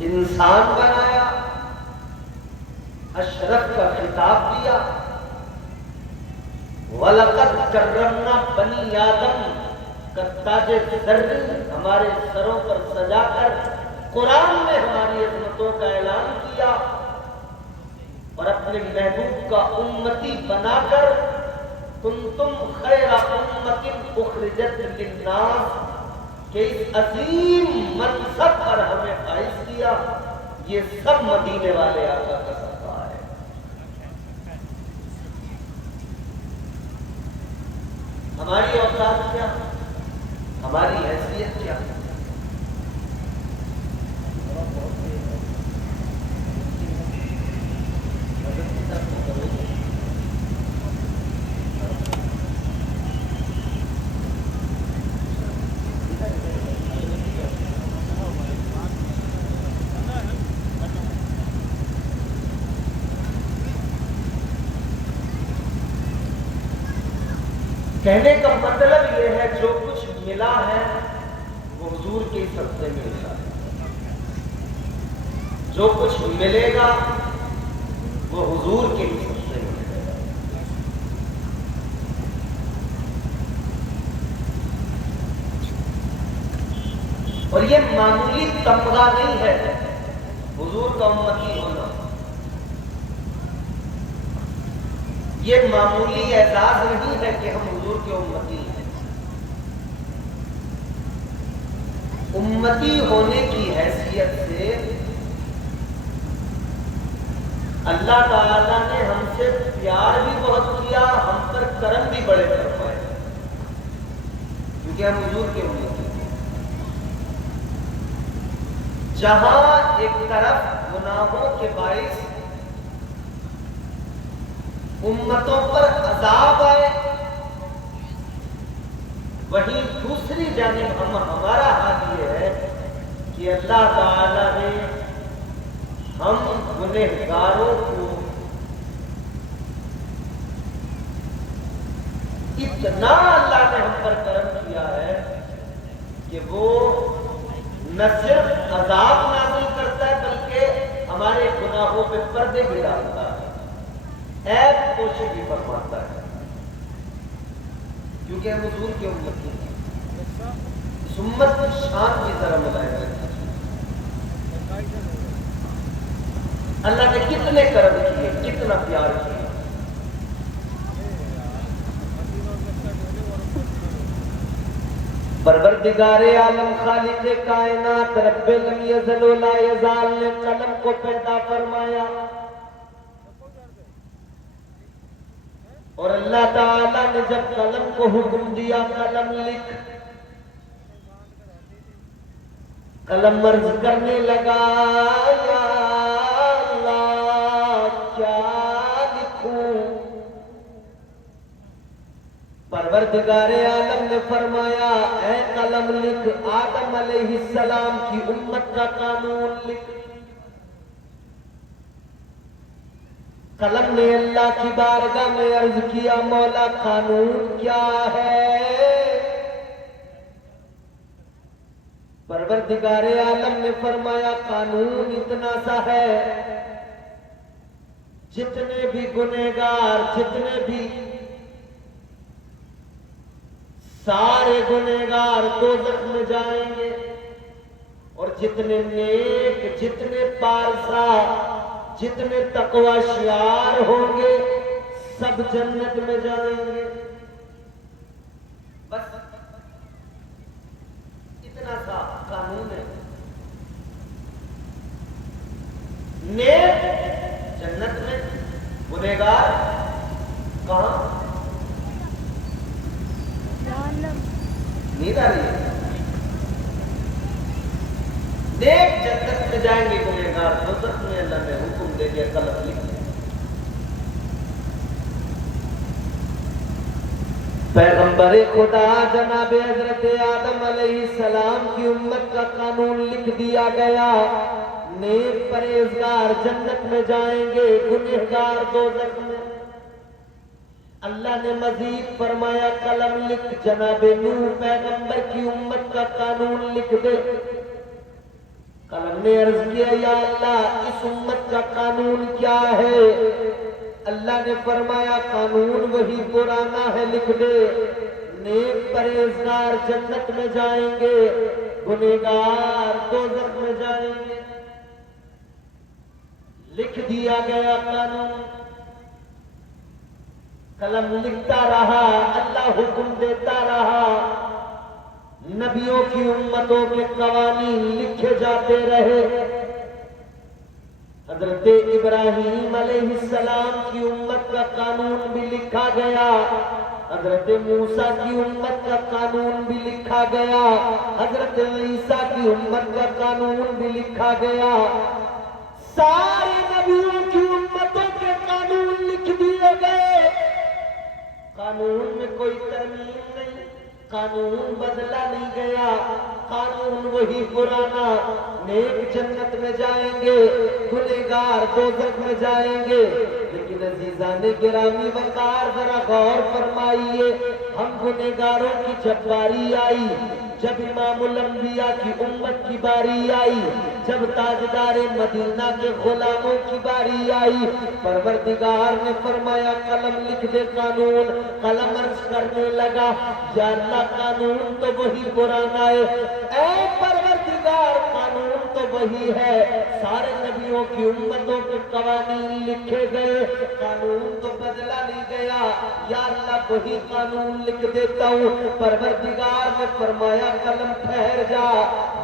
انسان بنایا، اشرف کا خطاب دیا، وَلَقَدْ كَرَّمْنَا بَنِي آدَم کا تاج سر ہمارے سروں پر سجا کر قرآن میں ہماری عظمتوں کا اعلان کیا، اور اپنے محبوب کا امتی بنا کر کنتم خیر امت اخرجت للناس کہ اس عظیم منصب پر ہمیں فائز کیا. یہ سب مدینے والے آقا کا صدقہ ہے. ہماری اوقات کیا، ہماری حیثیت کیا؟ کہنے کا مطلب یہ ہے جو کچھ ملا ہے وہ حضور کے صدقے میں ملا ہے، جو کچھ ملے گا وہ حضور کے صدقے میں ملے گا. اور یہ معمولی تمغہ نہیں ہے حضور کا امتی ہونا، یہ معمولی اعزاز نہیں ہے کہ ہم حضور کے امتی ہیں. امتی ہونے کی حیثیت سے اللہ تعالیٰ نے ہم سے پیار بھی بہت کیا، ہم پر کرم بھی بڑے فرمائے، کیونکہ ہم حضور کے امتی ہیں. جہاں ایک طرف گناہوں کے باعث امتوں پر عذاب آئے، وہیں دوسری جانب ہمارا حال یہ ہے کہ اللہ تعالی نے ہم گنہگاروں کو اتنا اللہ نے ہم پر کرم کیا ہے کہ وہ نہ صرف عذاب نازل کرتا ہے بلکہ ہمارے گناہوں پہ پردے بھی ڈالتا ہے، عیب پوشی بھی فرماتا ہے، کیونکہ ہم حضور کے امتی ہیں. اس امت کی شان کی طرح ملائے گئے. اللہ نے کتنے کرم کیے، کتنا پیار کیا. پروردگار عالم خالق کائنات رب لم یزل ولا یزال نے قلم کو پیدا فرمایا، اور اللہ تعالیٰ نے جب قلم کو حکم دیا قلم لکھ، قلم عرض کرنے لگا یا اللہ کیا لکھوں. پروردگار عالم نے فرمایا اے قلم لکھ آدم علیہ السلام کی امت کا قانون لکھ. قلم نے اللہ کی بارگاہ میں عرض کیا مولا قانون کیا ہے؟ پروردگار عالم نے فرمایا قانون اتنا سا ہے، جتنے بھی گنہگار، جتنے بھی سارے گنہگار دوزخ میں جائیں گے، اور جتنے نیک، جتنے پارسا، جتنے تقوی شیار ہوں گے سب جنت میں جائیں گے. بس اتنا سا قانون ہے. نیک جنت میں، گنہگار کہاں؟ نیند آ رہی ہے؟ نیک جنت میں جائیں گے، گنہگار دوزخ میں. اللہ نے حکم دے دیا قلم لکھ. پیغمبر خدا جناب حضرت آدم علیہ السلام کی امت کا قانون لکھ دیا گیا. نیک پرہیزگار جنت میں جائیں گے، گنہگار دوزخ میں. اللہ نے مزید فرمایا قلم لکھ جناب نوح پیغمبر کی امت کا قانون لکھ دے. قلم نے عرض کیا یا اللہ اس امت کا قانون کیا ہے؟ اللہ نے فرمایا قانون وہی پرانا ہے، لکھ دے، نیک پرہیزگار جنت میں جائیں گے، گنہگار دوزخ میں جائیں گے۔ لکھ دیا گیا قانون، قلم لکھتا رہا، اللہ حکم دیتا رہا، نبیوں کی امتوں کے قوانین لکھے جاتے رہے۔ حضرت ابراہیم علیہ السلام کی امت کا قانون بھی لکھا گیا، حضرت موسیٰ کی امت کا قانون بھی لکھا گیا، حضرت عیسیٰ کی امت کا قانون بھی لکھا گیا۔ سارے نبیوں کی امتوں کے قانون لکھ دیے گئے، قانون میں کوئی ترمیم نہیں، قانون بدلا نہیں گیا، قانون وہی پرانا، نیک جنت میں جائیں گے، گنہگار دوزخ میں جائیں گے۔ لیکن عزیزان گرامی وقار ذرا غور فرمائیے، ہم گنہگاروں کی جب باری آئی، جب امام الانبیاء کی امت کی باری آئی، جب تاجدار مدینہ کے غلاموں کی باری آئی، پروردگار نے فرمایا قلم لکھ دے قانون۔ قلم عرض کرنے لگا یا اللہ قانون تو وہی پرانا ہے، اے پروردگار قانون تو وہی ہے، سارے نبیوں کی امتوں کے قوانین لکھے گئے، قانون تو بدلا نہیں گیا، یا اللہ وہی قانون لکھ دیتا ہوں۔ پروردگار نے فرمایا قلم ٹھہر جا،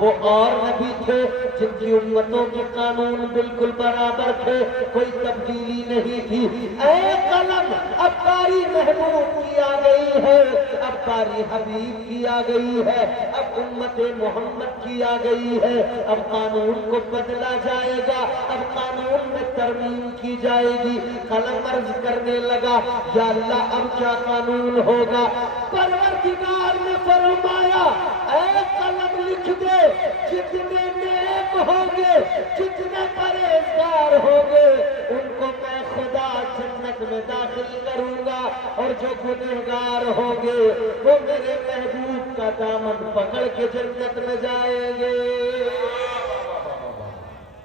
وہ اور نبی تھے جن کی امتوں کے قانون بالکل برابر تھے، کوئی تبدیلی نہیں تھی۔ اے قلم اب باری محبوب کی آ گئی ہے، اب باری حبیب کی آ گئی ہے، اب امت محمد کی آ گئی ہے، اب قانون کو بدلا جائے گا، اب قانون میں ترمیم کی جائے گی۔ قلم عرض کرنے لگا یا اللہ اب کیا قانون ہوگا؟ پروردگار نے فرمایا اے قلم لکھ دے، جتنے نیک ہوں گے، جتنے پرہیزگار ہوں گے، ان کو میں خدا جنت میں داخل کروں گا، اور جو گنہگار ہوں گے وہ میرے محبوب کا دامن پکڑ کے جنت میں جائیں گے۔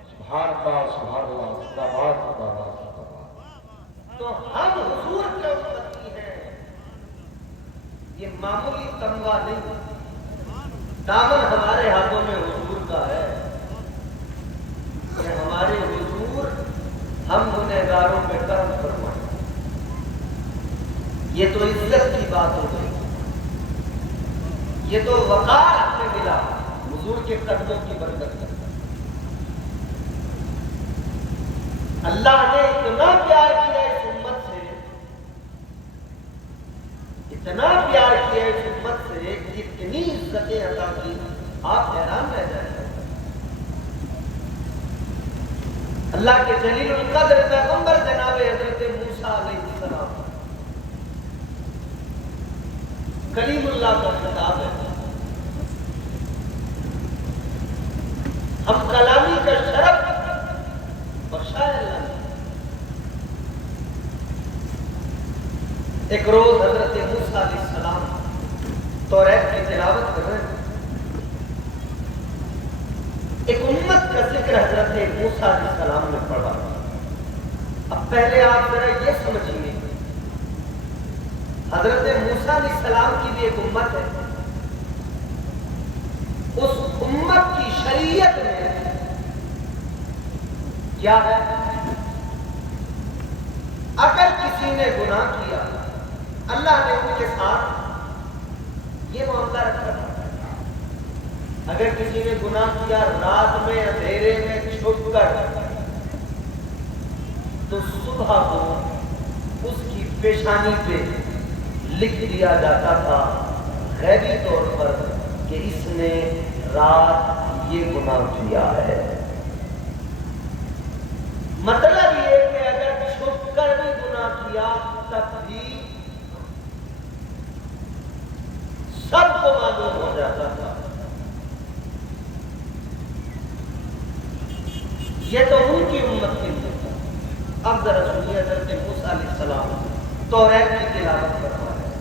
سبحان اللہ سبحان اللہ زندہ باد۔ تو ہم حضور کے امتی ہیں، یہ معمولی تمغہ نہیں، دامن ہمارے ہاتھوں میں حضور کا ہے، کہ ہمارے حضور ہم گنہگاروں پہ کرم فرمائیں۔ یہ تو عزت کی بات ہو گئی، یہ تو وقار ہمیں ملا حضور کے قدموں کی برکت ہے۔ اللہ نے اتنا پیار کیا اس امت سے، اتنا پیار کیا اس امت سے، اتنی عزتیں عطا کی، آپ حیران رہ جائیں گے۔ اللہ کے جلیل القدر پیغمبر جناب حضرت موسیٰ علیہ السلام، کلیم اللہ کا خطاب ہے، ہم کلامی کا شرف بخشا ہے اللہ نے۔ ایک روز حضرت موسیٰ علیہ السلام توریت کی تلاوت کر رہے ہیں، ایک امت کا ذکر حضرت موسیٰ علیہ السلام نے پڑھا۔ اب پہلے آپ ذرا یہ سمجھیے، حضرت موسیٰ علیہ السلام کی بھی ایک امت ہے، اس امت کی شریعت میں کیا ہے؟ اگر کسی نے گناہ کیا، اللہ نے ان کے ساتھ یہ معاملہ رکھا تھا، اگر کسی نے گناہ کیا رات میں اندھیرے میں چھپ کر، تو صبح کو اس کی پیشانی پہ لکھ دیا جاتا تھا غیبی طور پر کہ اس نے رات یہ گناہ کیا ہے۔ مطلب یہ کہ اگر چھپ کر بھی گناہ کیا تب بھی سب کو معلوم ہو جاتا تھا۔ یہ تو ان کی امت کی امت تھا۔ اب ذرا سنیے حضرت موسیٰ علیہ السلام توریت کی تلاوت کروا رہے ہیں۔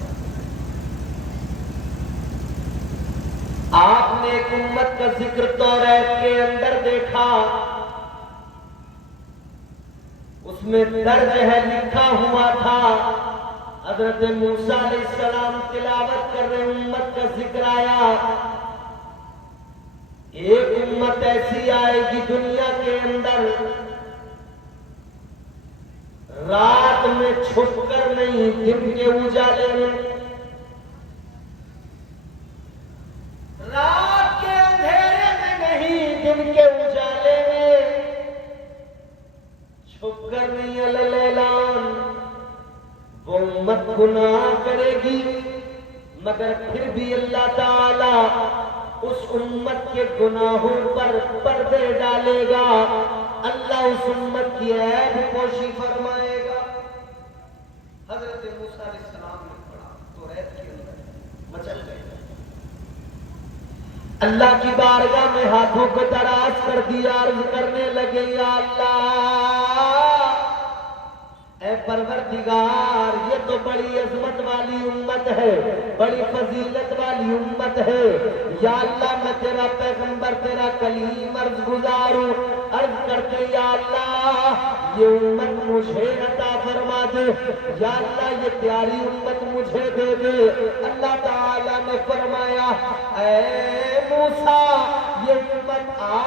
آپ نے ایک امت کا ذکر توریت کے اندر دیکھا، میں درج ہے لکھا ہوا تھا حضرت موسیٰ علیہ السلام تلاوت کر رہے امت کا ذکر آیا ایک امت ایسی آئے گی دنیا کے اندر رات میں چھپ کر نہیں دن کے اجالے میں رات کے اندھیرے میں نہیں دن کے اجالے میں چھپ کر نہیں اعلان وہ امت گناہ کرے گی مگر پھر بھی اللہ تعالی اس امت کے گناہوں پر پردے ڈالے گا اللہ اس امت کی عیب پوشی فرمائے گا حضرت موسیٰ علیہ السلام نے پڑھا تو ریت کے اندر مچل گئے اللہ کی بارگاہ میں ہاتھوں کو دراز کر دیا عرض کرنے لگے یا اللہ اے پروردگار یہ تو بڑی عظمت والی امت ہے بڑی فضیلت والی امت ہے یا اللہ میں تیرا پیغمبر تیرا کلیم عرض گزار ہوں عرض کرتے یا اللہ یہ امت مجھے عطا فرما دے یا اللہ یہ پیاری امت مجھے دے دے اللہ تعالیٰ نے فرمایا اے موسیٰ یہ امت